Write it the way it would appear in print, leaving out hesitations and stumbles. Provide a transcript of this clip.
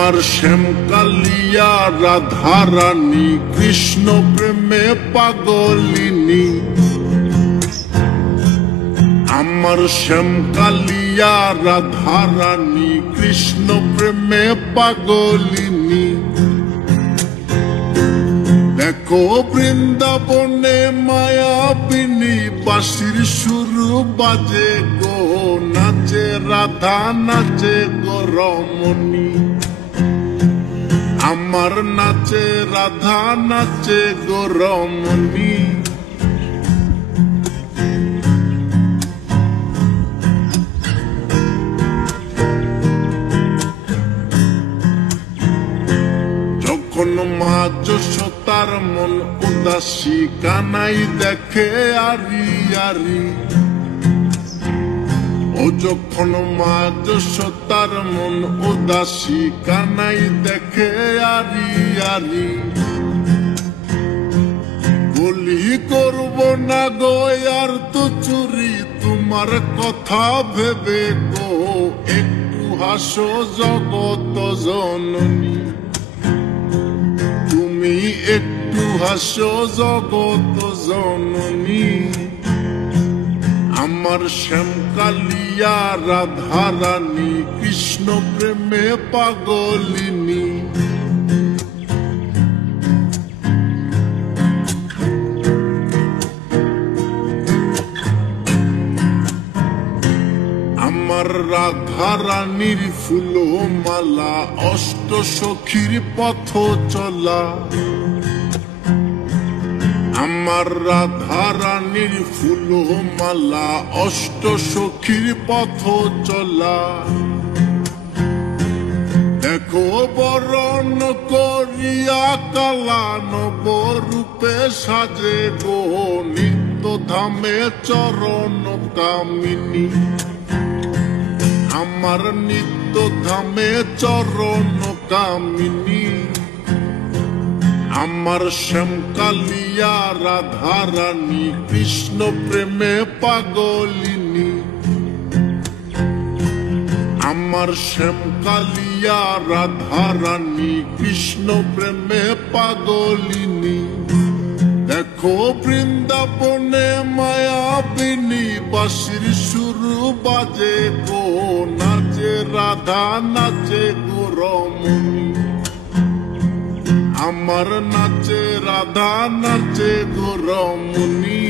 আমার শ্যাম কালিয়া রাধা রানী কৃষ্ণ প্রেমে পাগলিনী। আমার শ্যাম কালিয়া রাধা রানী কৃষ্ণ প্রেমে পাগলিনী। দেখো বৃন্দাবনে মায়াবিনী বাঁশির সুর বাজে গো, নাচে রাধা নাচে গো রমণী। আমার নাচে রাধা নাচে গো রমণী। যখন মা যশোদার মন উদাসী কানাই দেখে আরি আরি। ও যখন মা যশোদার মন উদাসী কানাই দেখে আরি আরি। বলি করব না গো আর তো চুরি তোমার কথা ভেবে গো, একটু হাসো জগত জননী। তুমি একটু হাসো জগত জননী। আমার শ্যাম কালিয়া রাধা রানী কৃষ্ণ প্রেমে পাগলিনী। আমার রাধা রানীর ফুল মালা অষ্ট সখীর পথ চলা। আমার রাধা রানীর ফুল মালা অষ্ট সখীর পথ চলা। দেখো বরণ করিয়া কালা নবরূপে সাজে গো, নিত্য ধামে চরণ কামিনী। আমার নিত্য ধামে চরণ কামিনী। আমার শ্যাম কালিয়া রাধা রানী কৃষ্ণ প্রেমে পাগলিনী। আমার শ্যাম কালিয়া রাধা রানী কৃষ্ণ প্রেমে পাগলিনী। দেখো বৃন্দাবনে মায়াবিনী বাঁশির সুর বাজে গো, নাচে রাধা নাচে গো রমণী। আমার নাচে রাধা নাচে গো রমণী।